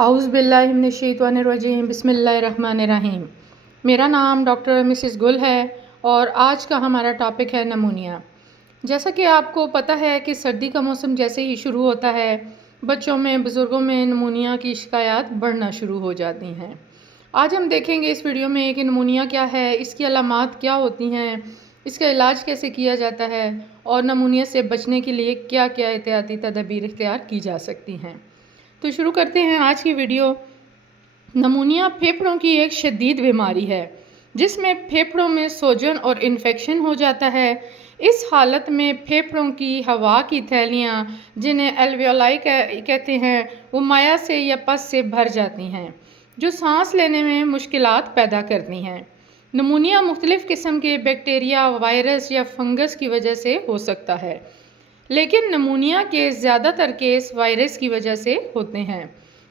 اعوذ باللہ من الشیطان الرجیم، بسم اللہ الرحمن الرحیم۔ میرا نام ڈاکٹر مسز گل ہے اور آج کا ہمارا ٹاپک ہے نمونیا۔ جیسا کہ آپ کو پتہ ہے کہ سردی کا موسم جیسے ہی شروع ہوتا ہے، بچوں میں بزرگوں میں نمونیا کی شکایات بڑھنا شروع ہو جاتی ہیں۔ آج ہم دیکھیں گے اس ویڈیو میں کہ نمونیا کیا ہے، اس کی علامات کیا ہوتی ہیں، اس کا علاج کیسے کیا جاتا ہے اور نمونیا سے بچنے کے لیے کیا کیا احتیاطی تدابیر اختیار کی جا سکتی ہیں۔ تو شروع کرتے ہیں آج کی ویڈیو۔ نمونیا پھیپھڑوں کی ایک شدید بیماری ہے جس میں پھیپھڑوں میں سوجن اور انفیکشن ہو جاتا ہے۔ اس حالت میں پھیپھڑوں کی ہوا کی تھیلیاں، جنہیں الویولائی کہتے ہیں، وہ مائع سے یا پس سے بھر جاتی ہیں جو سانس لینے میں مشکلات پیدا کرتی ہیں۔ نمونیا مختلف قسم کے بیکٹیریا، وائرس یا فنگس کی وجہ سے ہو سکتا ہے، لیکن نمونیا کے زیادہ تر کیس وائرس کی وجہ سے ہوتے ہیں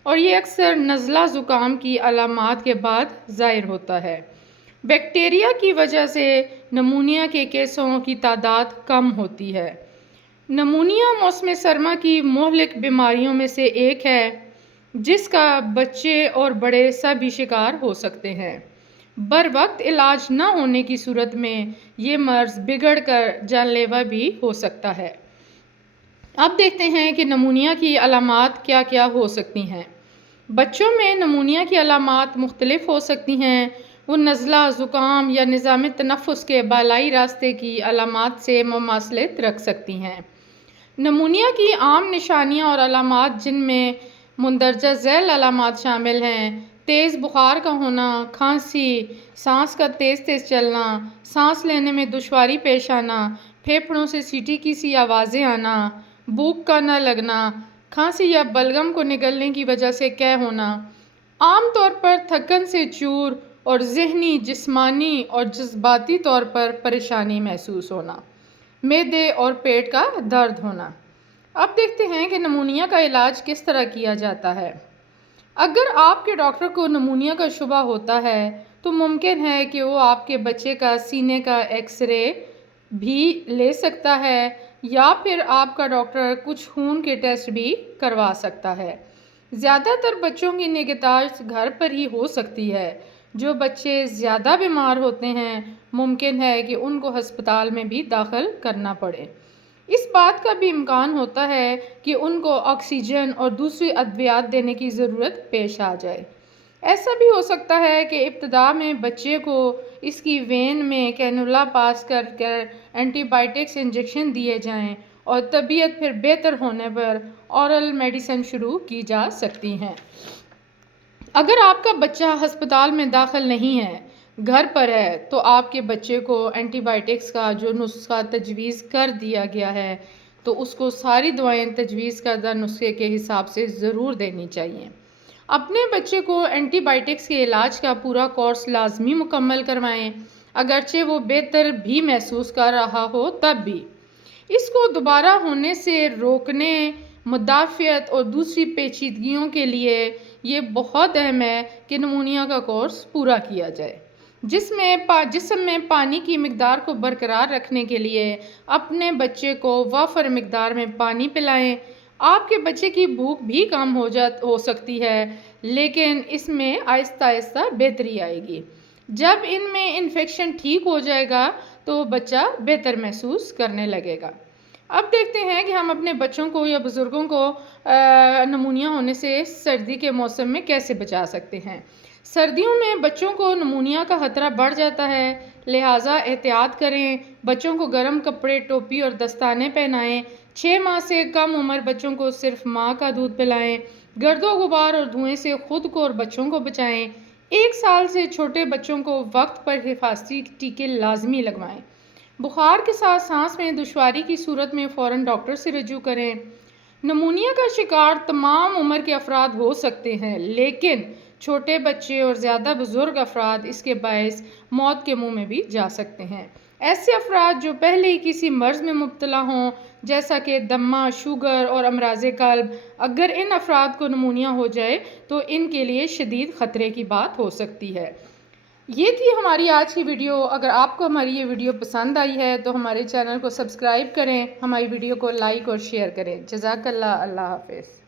اور یہ اکثر نزلہ زکام کی علامات کے بعد ظاہر ہوتا ہے۔ بیکٹیریا کی وجہ سے نمونیا کے کیسوں کی تعداد کم ہوتی ہے۔ نمونیا موسم سرما کی مہلک بیماریوں میں سے ایک ہے جس کا بچے اور بڑے سبھی شکار ہو سکتے ہیں۔ بروقت علاج نہ ہونے کی صورت میں یہ مرض بگڑ کر جان لیوا بھی ہو سکتا ہے۔ اب دیکھتے ہیں کہ نمونیا کی علامات کیا کیا ہو سکتی ہیں۔ بچوں میں نمونیا کی علامات مختلف ہو سکتی ہیں۔ وہ نزلہ، زکام یا نظام تنفس کے بالائی راستے کی علامات سے مماثلت رکھ سکتی ہیں۔ نمونیا کی عام نشانیاں اور علامات، جن میں مندرجہ ذیل علامات شامل ہیں: تیز بخار کا ہونا، کھانسی، سانس کا تیز تیز چلنا، سانس لینے میں دشواری پیش آنا، پھیپھڑوں سے سیٹی کی سی آوازیں آنا، بھوک کا نہ لگنا، کھانسی یا بلغم کو نگلنے کی وجہ سے قے ہونا، عام طور پر تھکن سے چور اور ذہنی، جسمانی اور جذباتی طور پر پریشانی محسوس ہونا، معدے اور پیٹ کا درد ہونا۔ اب دیکھتے ہیں کہ نمونیا کا علاج کس طرح کیا جاتا ہے۔ اگر آپ کے ڈاکٹر کو نمونیا کا شبہ ہوتا ہے تو ممکن ہے کہ وہ آپ کے بچے کا سینے کا ایکس رے بھی لے سکتا ہے یا پھر آپ کا ڈاکٹر کچھ خون کے ٹیسٹ بھی کروا سکتا ہے۔ زیادہ تر بچوں کی نگہداشت گھر پر ہی ہو سکتی ہے۔ جو بچے زیادہ بیمار ہوتے ہیں ممکن ہے کہ ان کو ہسپتال میں بھی داخل کرنا پڑے۔ اس بات کا بھی امکان ہوتا ہے کہ ان کو آکسیجن اور دوسری ادویات دینے کی ضرورت پیش آ جائے۔ ایسا بھی ہو سکتا ہے کہ ابتدا میں بچے کو اس کی وین میں کینولا پاس کر اینٹی بائیوٹکس انجیکشن دیے جائیں اور طبیعت پھر بہتر ہونے پر اورل میڈیسن شروع کی جا سکتی ہیں۔ اگر آپ کا بچہ ہسپتال میں داخل نہیں ہے، گھر پر ہے، تو آپ کے بچے کو اینٹی بائیوٹکس کا جو نسخہ تجویز کر دیا گیا ہے تو اس کو ساری دوائیں تجویز کردہ نسخے کے حساب سے ضرور دینی چاہیے۔ اپنے بچے کو اینٹی بائیوٹکس کے علاج کا پورا کورس لازمی مکمل کروائیں، اگرچہ وہ بہتر بھی محسوس کر رہا ہو تب بھی۔ اس کو دوبارہ ہونے سے روکنے، مدافعت اور دوسری پیچیدگیوں کے لیے یہ بہت اہم ہے کہ نمونیا کا کورس پورا کیا جائے۔ جسم میں پانی کی مقدار کو برقرار رکھنے کے لیے اپنے بچے کو وافر مقدار میں پانی پلائیں۔ آپ کے بچے کی بھوک بھی کم ہو سکتی ہے، لیکن اس میں آہستہ آہستہ بہتری آئے گی۔ جب ان میں انفیکشن ٹھیک ہو جائے گا تو بچہ بہتر محسوس کرنے لگے گا۔ اب دیکھتے ہیں کہ ہم اپنے بچوں کو یا بزرگوں کو نمونیا ہونے سے سردی کے موسم میں کیسے بچا سکتے ہیں۔ سردیوں میں بچوں کو نمونیا کا خطرہ بڑھ جاتا ہے، لہٰذا احتیاط کریں۔ بچوں کو گرم کپڑے، ٹوپی اور دستانے پہنائیں۔ 6 ماہ سے کم عمر بچوں کو صرف ماں کا دودھ پلائیں۔ گرد و غبار اور دھوئیں سے خود کو اور بچوں کو بچائیں۔ 1 سال سے چھوٹے بچوں کو وقت پر حفاظتی ٹیکے لازمی لگوائیں۔ بخار کے ساتھ سانس میں دشواری کی صورت میں فوراً ڈاکٹر سے رجوع کریں۔ نمونیا کا شکار تمام عمر کے افراد ہو سکتے ہیں، لیکن چھوٹے بچے اور زیادہ بزرگ افراد اس کے باعث موت کے منہ میں بھی جا سکتے ہیں۔ ایسے افراد جو پہلے ہی کسی مرض میں مبتلا ہوں، جیسا کہ دمہ، شوگر اور امراض قلب، اگر ان افراد کو نمونیا ہو جائے تو ان کے لیے شدید خطرے کی بات ہو سکتی ہے۔ یہ تھی ہماری آج کی ویڈیو۔ اگر آپ کو ہماری یہ ویڈیو پسند آئی ہے تو ہمارے چینل کو سبسکرائب کریں، ہماری ویڈیو کو لائک اور شیئر کریں۔ جزاک اللہ۔ اللہ حافظ۔